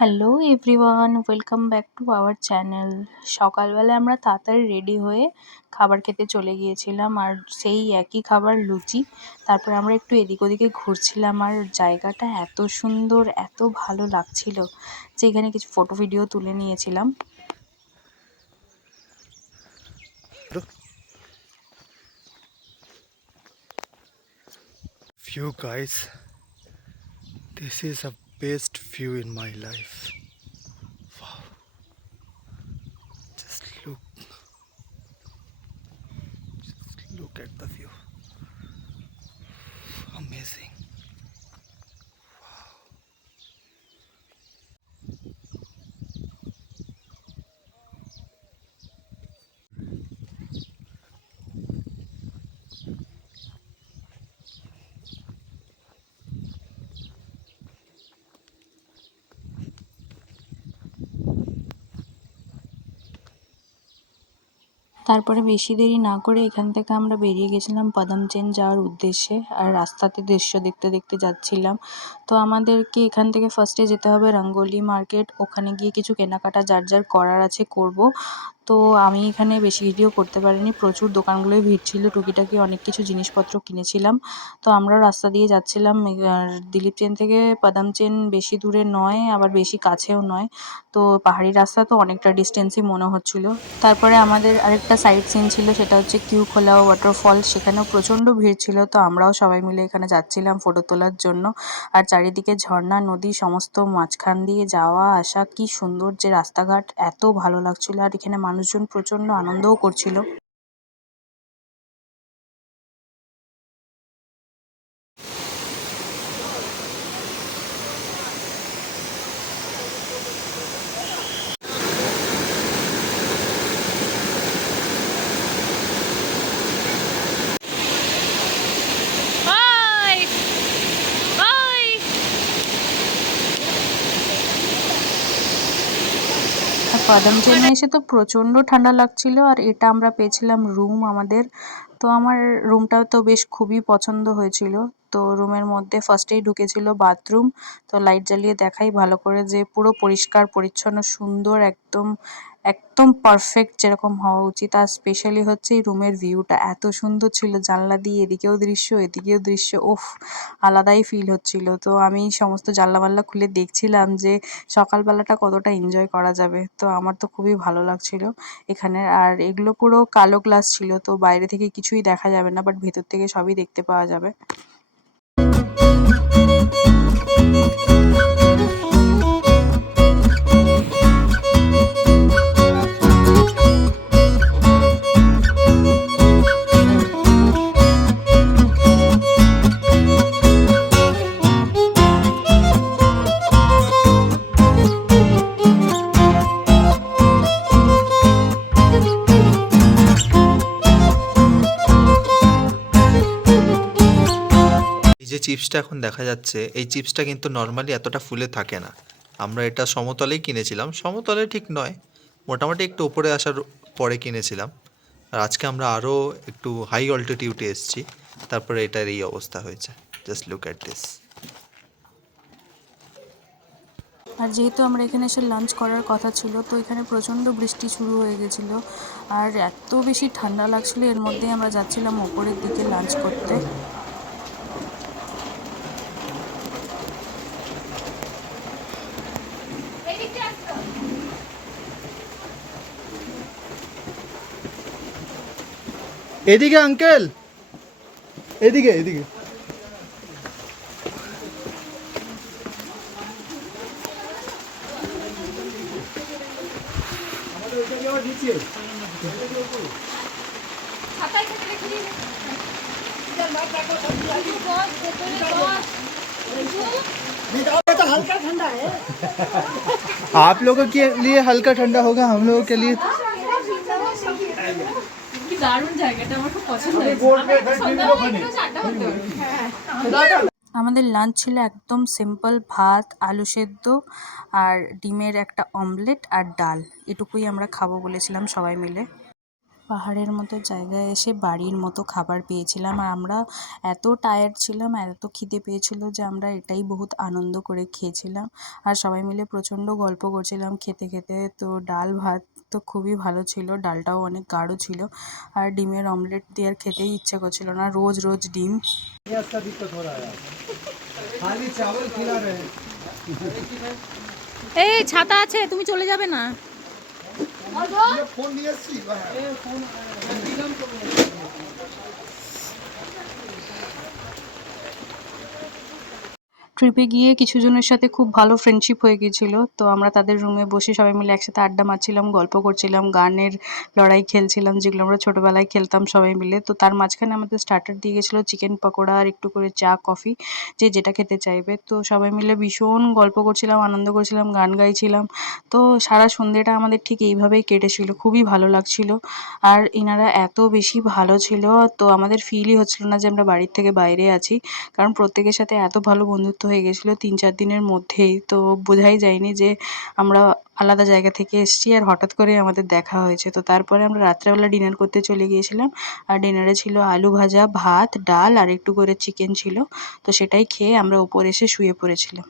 Hello everyone, welcome back to our channel. সকালবেলায় আমরা তাড়াতাড়ি রেডি হয়ে খাবার খেতে চলে গিয়েছিলাম, আর সেই একই খাবার লুচি। তারপর আমরা একটু এদিক ওদিকে ঘুরছিলাম, আর জায়গাটা এত সুন্দর, এত ভালো লাগছিল যে এখানে কিছু ফটো ভিডিও তুলে নিয়েছিলাম। View guys, this is a best view in my life. Wow, just look at the view. Amazing. তারপরে বেশি দেরি না করে এখান থেকে আমরা বেরিয়ে গেছিলাম পদমচেন যাওয়ার উদ্দেশ্যে, আর রাস্তাতে দৃশ্য দেখতে দেখতে যাচ্ছিলাম। তো আমাদেরকে এখান থেকে ফার্স্টে যেতে হবে রঙ্গোলি মার্কেট, ওখানে গিয়ে কিছু কেনাকাটা যার যার করার আছে করব। তো আমি এখানে বেশি ভিডিও করতে পারিনি, প্রচুর দোকানগুলোয় ভিড় ছিল, টুকিটাকি অনেক কিছু জিনিসপত্র কিনেছিলাম। তো আমরা রাস্তা দিয়ে যাচ্ছিলাম। দিলীপ চেন থেকে পদমচেন বেশি দূরে নয়, আবার বেশি কাছেও নয়। তো পাহাড়ি রাস্তা, তো অনেকটা ডিস্টেন্সই মনে হচ্ছিল। তারপরে আমাদের আরেকটা সাইট সিন ছিল, সেটা হচ্ছে কিউখোলা ওয়াটারফল। সেখানেও প্রচণ্ড ভিড় ছিল, তো আমরাও সবাই মিলে এখানে যাচ্ছিলাম ফটো তোলার জন্য। আর চারিদিকে ঝর্ণা, নদী, সমস্ত মাঝখান দিয়ে যাওয়া আসা, কি সুন্দর যে রাস্তাঘাট, এত ভালো লাগছিল। আর এখানে মানুষজন প্রচণ্ড আনন্দও করছিল। আর পদমচেনে এসে তো প্রচণ্ড ঠান্ডা লাগছিল, আর এটা আমরা পেয়েছিলাম রুম আমাদের। তো আমার রুমটাও তো বেশ খুবই পছন্দ হয়েছিল। তো রুমের মধ্যে ফার্স্টেই ঢুকেছিল বাথরুম। তো লাইট জ্বালিয়ে দেখাই ভালো করে যে পুরো পরিষ্কার পরিচ্ছন্ন, সুন্দর, একদম একদম পারফেক্ট যেরকম হওয়া উচিত। আর স্পেশালি হচ্ছে এই রুমের ভিউটা এত সুন্দর ছিল, জানলা দিয়ে এদিকেও দৃশ্য এদিকেও দৃশ্য, ওফ, আলাদাই ফিল হচ্ছিল। তো আমি সমস্ত জানলা মাল্লা খুলে দেখছিলাম যে সকালবেলাটা কতটা এনজয় করা যাবে। তো আমার তো খুবই ভালো লাগছিল এখানে। আর এগুলো পুরো কালো গ্লাস ছিল, তো বাইরে থেকে কিছুই দেখা যাবে না, বাট ভেতর থেকে সবই দেখতে পাওয়া যাবে। এই যে চিপসটা এখন দেখা যাচ্ছে, এই চিপসটা কিন্তু নর্মালি এতটা ফুলে থাকে না। আমরা এটা সমতলেই কিনেছিলাম, সমতলে ঠিক নয়, মোটামুটি একটু ওপরে আসার পরে কিনেছিলাম। আর আজকে আমরা আরও একটু হাই অল্টিটিউডে এসেছি, তারপরে এটার এই অবস্থা হয়েছে। Just look at this. আর যেহেতু আমরা এখানে এসে লাঞ্চ করার কথা ছিল, তো এখানে প্রচণ্ড বৃষ্টি শুরু হয়ে গেছিলো, আর এত বেশি ঠান্ডা লাগছিল, এর মধ্যেই আমরা যাচ্ছিলাম ওপরের দিকে লাঞ্চ করতে। এদিকে আঙ্কেল, এদিকে এদিকে। आप लोगों के लिए हल्का ठंडा होगा, हम लोगों के लिए দারুণ জায়গাটা আমার খুব পছন্দ হয়েছে। আমাদের লাঞ্চ ছিল একদম সিম্পল, ভাত, আলু সেদ্ধ, আর ডিমের একটা অমলেট আর ডাল। এটুকুই আমরা খাবো বলেছিলাম সবাই মিলে। পাহাড়ের মতো জায়গায় এসে বাড়ির মতো খাবার পেয়েছিলাম, আর আমরা এত টায়ার্ড ছিলাম আর এত খিদে পেয়েছিল যে আমরা এটাই বহুত আনন্দ করে খেয়েছিলাম। আর সবাই মিলে প্রচণ্ড গল্প করছিলাম খেতে খেতে। তো ডাল ভাত তো খুবই ভালো ছিল, ডালটাও অনেক গাঢ় ছিল। আর ডিমের অমলেট দিয়ে আর খেতেই ইচ্ছে করছিল না, রোজ রোজ ডিম। এই ছাতা আছে, তুমি চলে যাবে না? ট্রিপে গিয়ে কিছু জনের সাথে খুব ভালো ফ্রেন্ডশিপ হয়ে গিয়েছিল। তো আমরা তাদের রুমে বসে সবাই মিলে একসাথে আড্ডা মারছিলাম, গল্প করছিলাম, গানের লড়াই খেলছিলাম, যেগুলো আমরা ছোটোবেলায় খেলতাম সবাই মিলে। তো তার মাঝখানে আমাদের স্টার্টার দিয়ে গেছিলো চিকেন পকোড়া আর একটু করে চা কফি, যে যেটা খেতে চাইবে। তো সবাই মিলে ভীষণ গল্প করছিলাম, আনন্দ করছিলাম, গান গাইছিলাম। তো সারা সন্ধ্যেটা আমাদের ঠিক এইভাবেই কেটেছিল, খুবই ভালো লাগছিল। আর এনারা এত বেশি ভালো ছিল, তো আমাদের ফিলই হচ্ছিল না যে আমরা বাড়ির থেকে বাইরে আছি, কারণ প্রত্যেকের সাথে এত ভালো বন্ধুত্ব হয়ে গেছিলো 3-4 দিনের মধ্যেই। তো বোঝাই যায়নি যে আমরা আলাদা জায়গা থেকে এসেছি, আর হঠাৎ করে আমাদের দেখা হয়েছে। তো তারপরে আমরা রাত্রেবেলা ডিনার করতে চলে গিয়েছিলাম, আর ডিনারে ছিল আলু ভাজা, ভাত, ডাল আর একটু করে চিকেন ছিল। তো সেটাই খেয়ে আমরা ওপর এসে শুয়ে পড়েছিলাম।